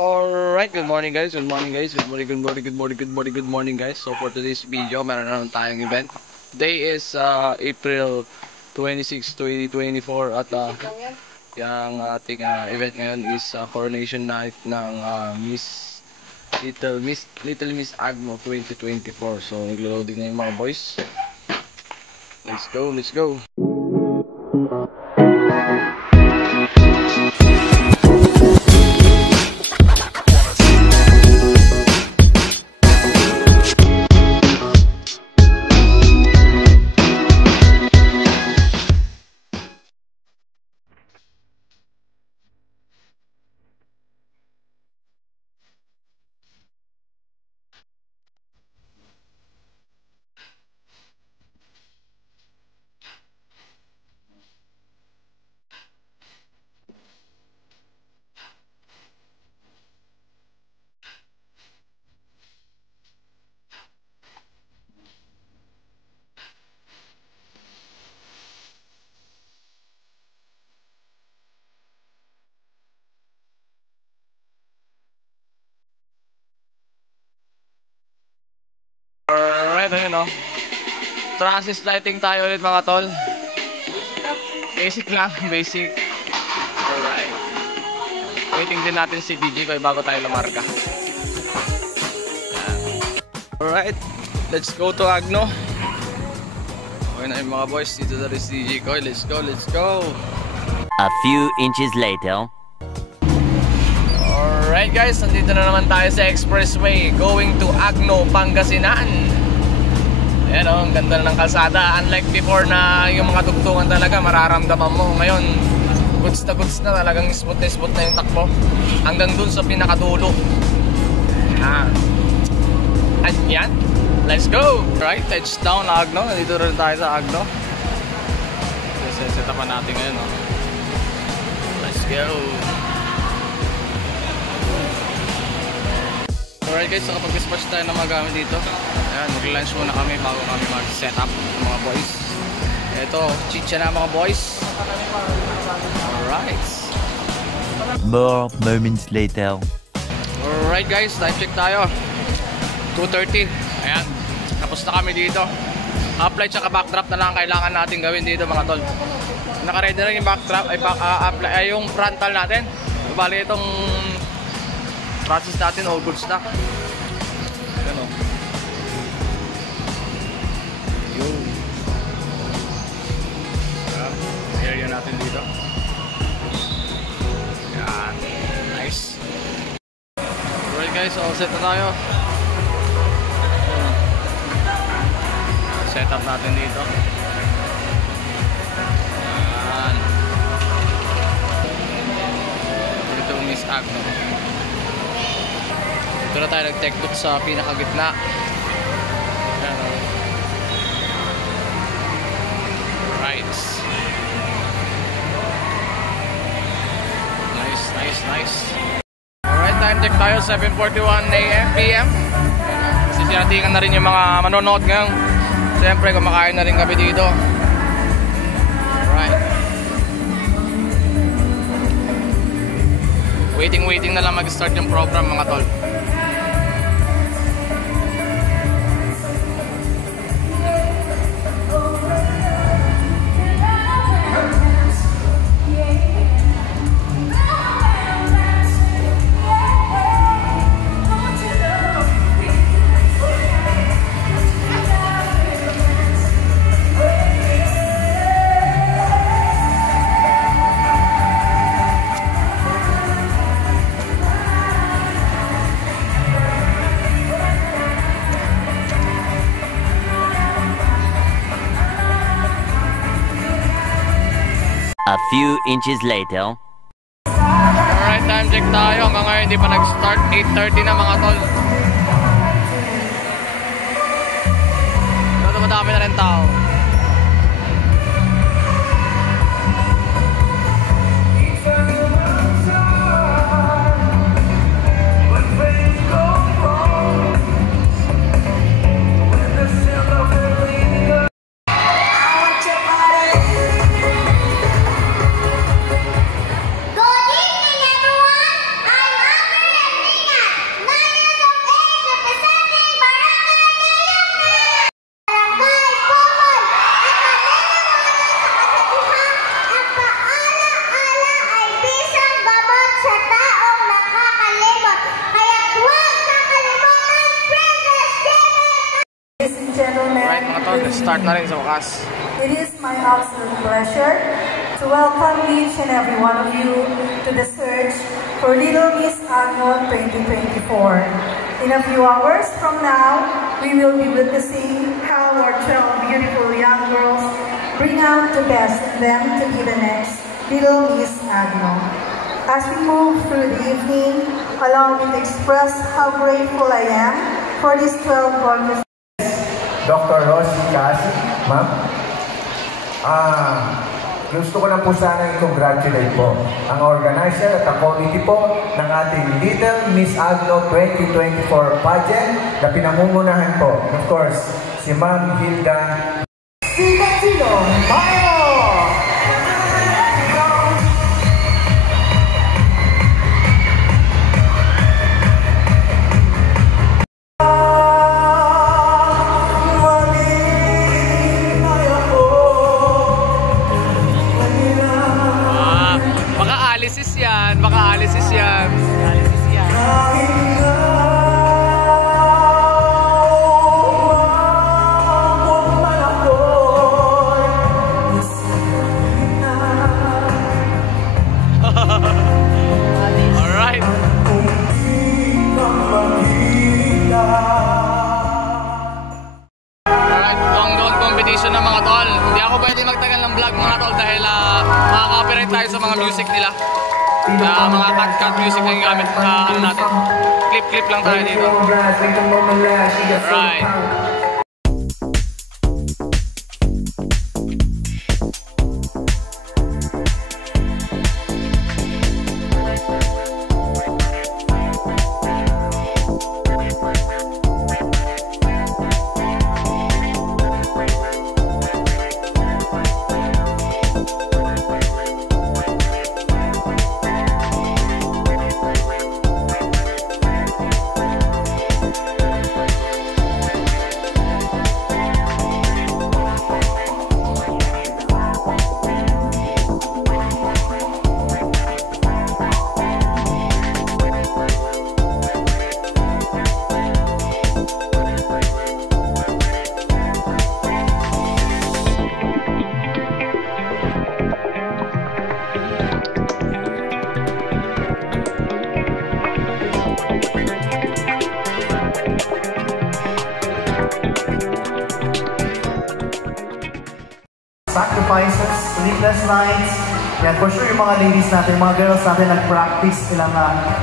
Alright, good morning guys, good morning guys, good morning, good morning, good morning, good morning, good morning guys. So for today's video, meron na naman tayong event. Today is April 26, 2024 at yung ating event ngayon is coronation night ng Little Miss Agno 2024. So naglo-loading na yung mga boys. Let's go, let's go. Alright, ayun o. Transist lighting tayo ulit mga tol. Basic lang, basic. Alright. Waiting din natin si DJ Koy bago tayo lumarga. Alright, let's go to Agno. Okay na yung mga boys, dito na rin si DJ Koy. Let's go, let's go. A few inches later. Alright guys, nandito na naman tayo sa expressway going to Agno, Pangasinan. Ayan o, ang ganda na ng kalsada. Unlike before na yung mga dugtungan talaga mararamdaman mo. Ngayon, goods na talagang smooth na yung takbo. Hanggang dun sa pinakadulo. Ayan, let's go! Alright, edge down Agno. Nandito rin tayo sa Agno. Set upan natin ngayon o. Let's go! Alright guys, so kapag dispatch tayo na magamit dito, ayan, mag-lunch muna kami bago kami mag-set up mga boys. Ito, chicha na mga boys. Alright. More moments later. Alright guys, time check tayo. 2:30. Ayan, tapos na kami dito. Uplight tsaka backdrop na lang kailangan natin gawin dito mga tol. Naka-ready na yung backdrop, ay yung frontal natin. Bali itong process natin, all goods na. Ayan o. Yun. Area natin dito. Ayan. Nice. Alright guys, all set na tayo. Set up natin dito. Ayan. Dito Miss Agno. Dito na tayo nag-tech boot sa pinakagitna. Ayan o. Right. Nice, nice, nice. Alright, time check tayo. 7:41 AM, PM. Kasi sinatingan na rin yung mga manonood ngayon. Siyempre, kumakain na rin kami dito. Alright. Waiting na lang mag-start yung program mga tol. A few inches later. Alright, time check tayo. Hanggang ngayon hindi pa nag-start. 8:30 na mga tol. Pero madami na rin tao. Good evening, everyone. I'm Amber. gentlemen, Alright mga tol, let's start na rin sa wakas. it is my absolute pleasure to welcome each and every one of you to the search for Little Miss Agno 2024. In a few hours from now, we will be witnessing how our 12 beautiful young girls bring out the best in them to be the next Little Miss Agno. As we move through the evening, allow me to express how grateful I am for these 12 gorgeous Dr. Rosie Kasi, ma'am. Gusto ko lang po sana i-congratulate po ang organizer at ang committee po ng ating Little Miss Agno 2024 pageant na pinamumunahan po, of course, si Ma'am Hilda Sinatino Mayo! Baka alisis yan. Alright. Alright, long competition ng mga tol. Hindi ako pwede magtagal ng vlog mga tol dahil makaka-copyright tayo sa mga music nila. Mga cut music na yung gamit natin. Clip lang tayo dito. Right. Sacrifices, sleepless nights. Yan, for sure yung mga ladies natin, mga girls natin nag-practice ilang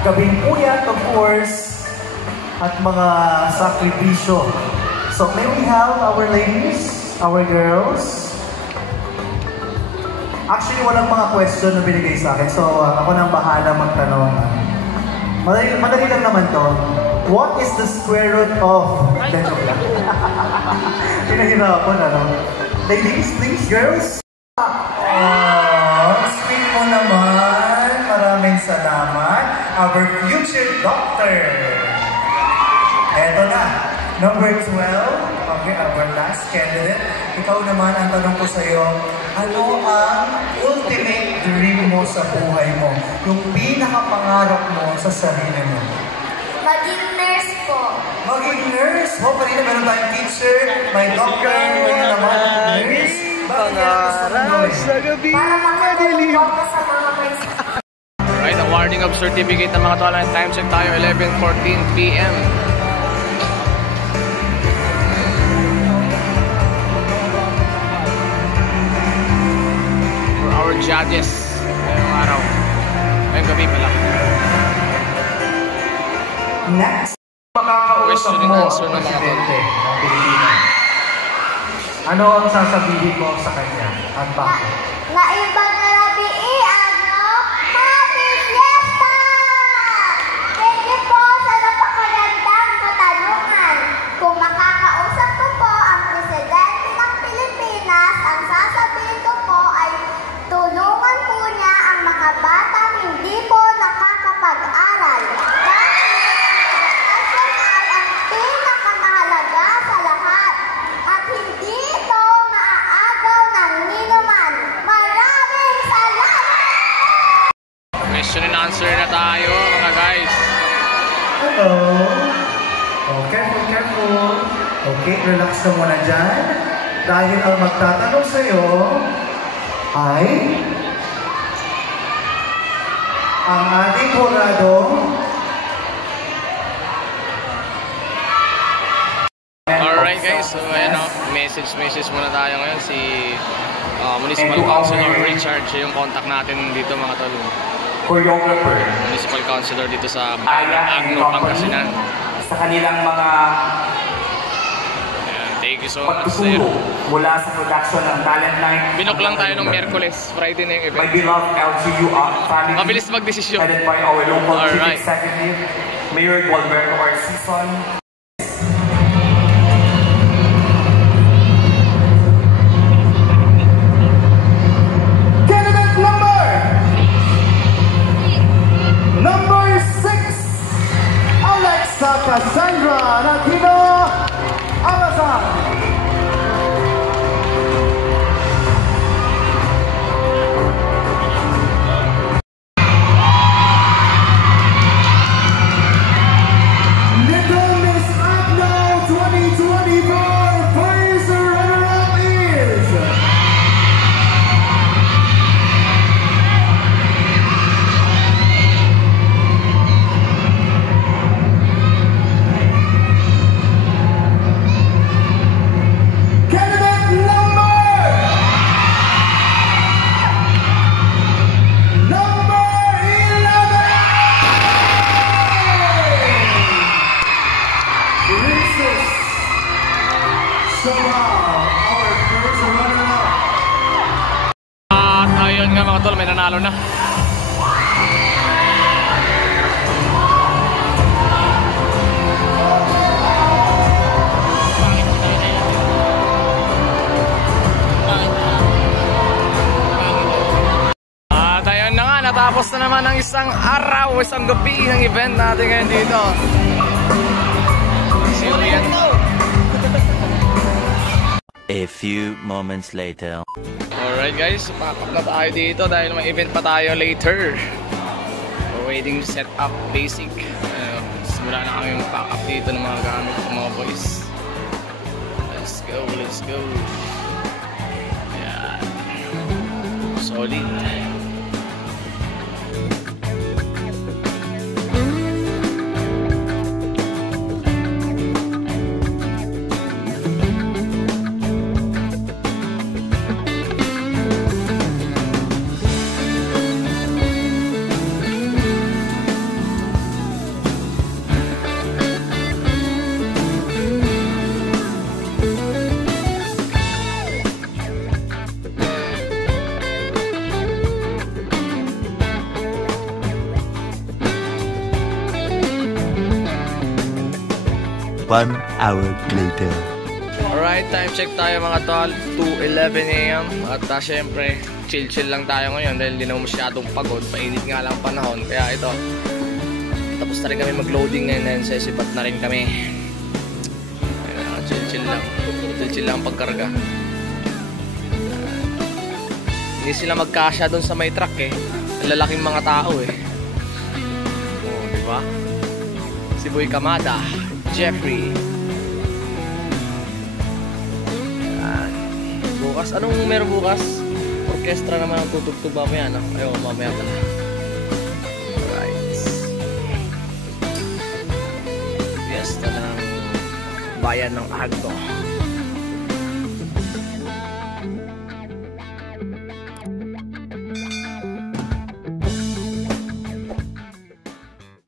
gabing puyat, of course, at mga sakripisyo. So, may we have our ladies, our girls. Actually, walang mga question na binigay sa akin. So, ako nang bahala magtanong. Madali lang naman to. What is the square root of... Joke lang. Pinahirapan, ano? Ladies, please, girls. Sweet mo naman. Maraming salamat. Our future doctor. Eto na. Number 12. Okay, our last candidate. Ikaw naman, ang tanong ko sa'yo, ano ang ultimate dream mo sa buhay mo? Yung pinakapangarap mo sa sarili mo? Maging nurse po. Maging nurse? Oh, kanina meron tayong teacher, may doctor, ngayon naman, nurse. Bakit yan gusto mong gawin? Para makatulong ako sa mga may... Right, ang warning of certificate ng mga tol. Time check tayo, 11:14 PM. For our judges, ngayong araw. Ngayong gabi pala. Next, makakausap Question and mo answer ang na mga presidente ng Pilipinas. Ano ang sasabihin mo sa kanya at bakit? Naibang na rabi ano? Happy Fiesta! Thank you po sa napakagandang katanungan. Kung makakausap ko po ang presidente ng Pilipinas, ang sasabihin ko po ay tulungan po niya ang mga batang hindi po nakakapag-aral. Question and answer na tayo mga guys. Hello. Oh, careful, careful. Okay, relax ka muna dyan. Dahil ang magtatanong sa'yo ay ang ating jurado. Alright guys, so ayan o, message muna tayo ngayon. Si Municipal Councilor Richard, siya yung contact natin dito mga tol. Choreographer. Municipal Councilor dito sa Aya Agno, Pangasinan. Sa kanilang mga Ayan, thank you so much sir. pagtuturo mula sa production ng Talent Night. Binok lang tayo ng Miyerkules, Friday na yung My event. beloved LGU family. Mabilis magdesisyon. Headed by our local chief Alright. executive, Mayor Gualberto Arcison. Candidate number 6, Alexa Cassandra Natino Amazon. Little Miss Agno 2024 first runner-up is candidate number 11. Princess Somehow, our first runner-up. At ayun nga mga tol, may nanalo na. At ayun na nga, natapos na naman ang isang araw, isang gabi ng event natin ngayon dito. See you again. A few moments later. Alright guys, pack up na tayo dito dahil may event pa tayo later. We're waiting to set up basic. Simula na kami mag-pack up dito ng mga gamit ng mga boys. Let's go, let's go. Yan. Solid. One hour later. Alright, time check tayo mga tol, 2:11 AM. At syempre, chill lang tayo ngayon dahil hindi naman masyadong pagod. Painit nga lang panahon. Kaya ito, tapos na rin kami mag-loading ngayon and sesipat na rin kami. Chill lang. Chill lang pagkarga. Hindi sila magkasya doon sa may truck eh. Ang lalaking mga tao eh. Oh, di ba? Si Boy Kamada, Jeffrey. Yan. Bukas, anong meron bukas? Orkestra naman ang tutugtog mamaya, no? Ayun, mamaya pala. Alright. Fiesta ng bayan ng Agno.